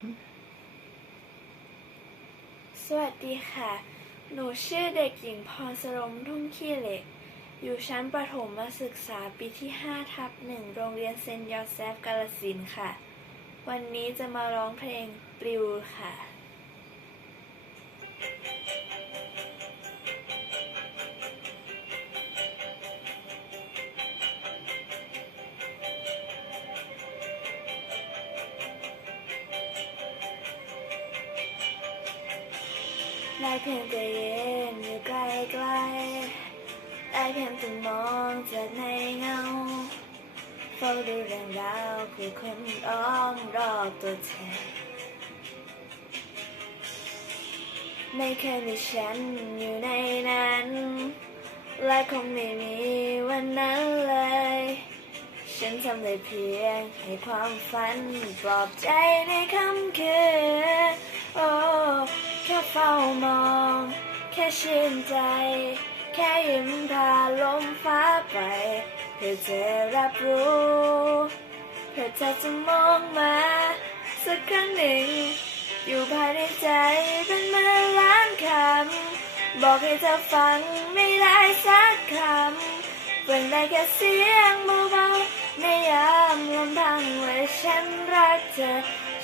สวัสดีค่ะ หนูชื่อเด็กหญิงพรสรมทุ่งขี้เหล็ก อยู่ชั้นประถมมาศึกษาปีที่5ทับหนึ่งโรงเรียนเซนต์ยอเซฟกาลสินค่ะ วันนี้จะมาร้องเพลงปลิวค่ะ ได้เพียงแต่เย็นอยู่ใกล้ๆได้เพียงแต่มองจากในเงาเฝ้าดูเรื่องราวผู้คนอ้อมรอบตัวเธอไม่เคยมีฉันอยู่ในนั้นและคงไม่มีวันนั้นเลย ฉันทำได้เพียงให้ความฝันปลอบใจในค่ำคืน เฝ้ามอง แค่ชื่นใจ แค่ยิ้มพาลมฟ้าไป เพื่อเธอรับรู้เพื่อเธอจะมองมา สักครั้งหนึ่ง อยู่ภายในใจเป็นหมื่นล้านคำ บอกให้เธอฟังไม่ได้สักคำเป็นได้แค่เสียงเบาๆในยามลมพังว่าฉันรักเธอ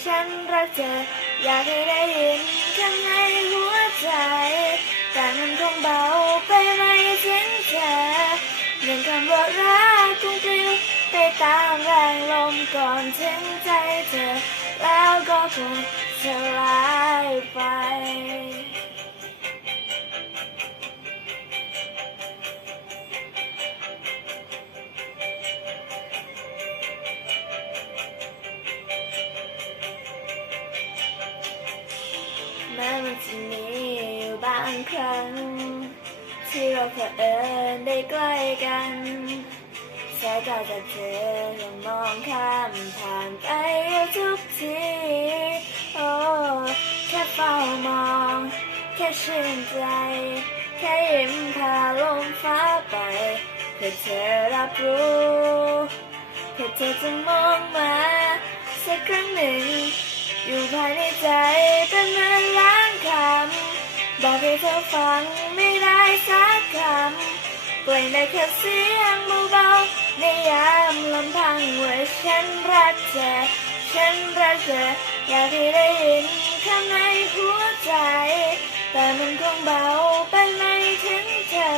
ฉันรักเธอ อยากให้ได้ยินข้างในหัวใจแต่มันคงเบาไปไม่ถึงเธอเรื่องคำว่ารักคงปลิวไปตามแรงลมก่อนถึงใจเธอ แล้วก็คงสลายไปางครั้ง ที่เราเผอิญได้ใกล้กันสายตาจากเธอยังมองข้ามผ่านไปทุกทีโอ้แค่เฝ้ามอง แค่ชื่นใจ แค่ยิ้มพาลมฟ้าไปเพื่อเธอรับรู้เพื่อเธอจะมองมาสักครั้งหนึ่ง อยู่ภายในใจเป็นหมื่นล้านคำ เธอฟังไม่ได้สักคำปล่อยได้แค่เสียงเบาๆในยามลำพังว่าฉันรักเธอฉันรักเธออยากให้ได้ยินข้างในหัวใจ แต่มันคงเบาไปไม่ถึงเธอ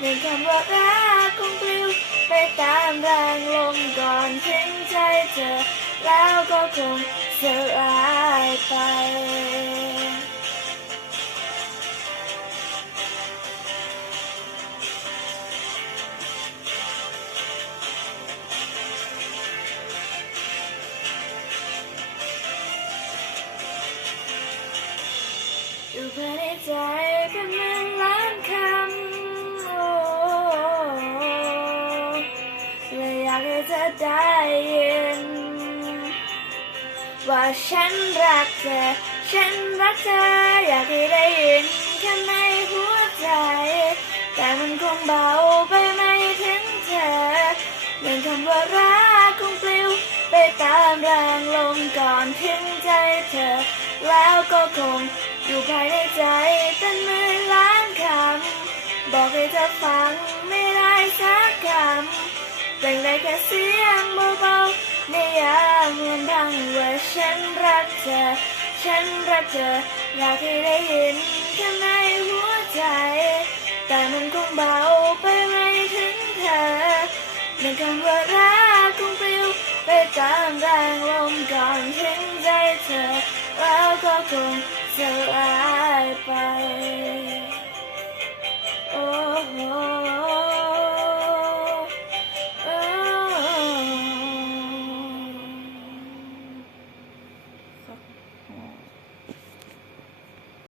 หนึ่งคำว่ารักคงปลิวไปตามแรงลมก่อนถึงใจเธอ แล้วก็คง อยู่ภายในใจเป็นหมื่นล้านคำโอ้และอยากให้เธอได้ยิน ว่าฉันรักเธอ ฉันรักเธอ อยากให้ได้ยินข้างในหัวใจ แต่มันคงเบาไปไม่ถึงเธอเหมือนคำว่ารักคงปลิวไปตามแรงลมก่อนถึงใจเธอ แล้วก็คง อยู่ภายในใจเป็นหมื่นล้านคำ บอกให้เธอฟังไม่ได้สักคำเป็นได้แค่เสียงเบาๆในยามลำพังว่าฉันรักเธอ ฉันรักเธออยากให้ได้ยินข้างในหัวใจ แต่มันคงเบาไปไม่ถึงเธอในคำว่ารักคงปลิวไปตามแรงลมก่อนถึงใจเธอแล้วก็คง to life.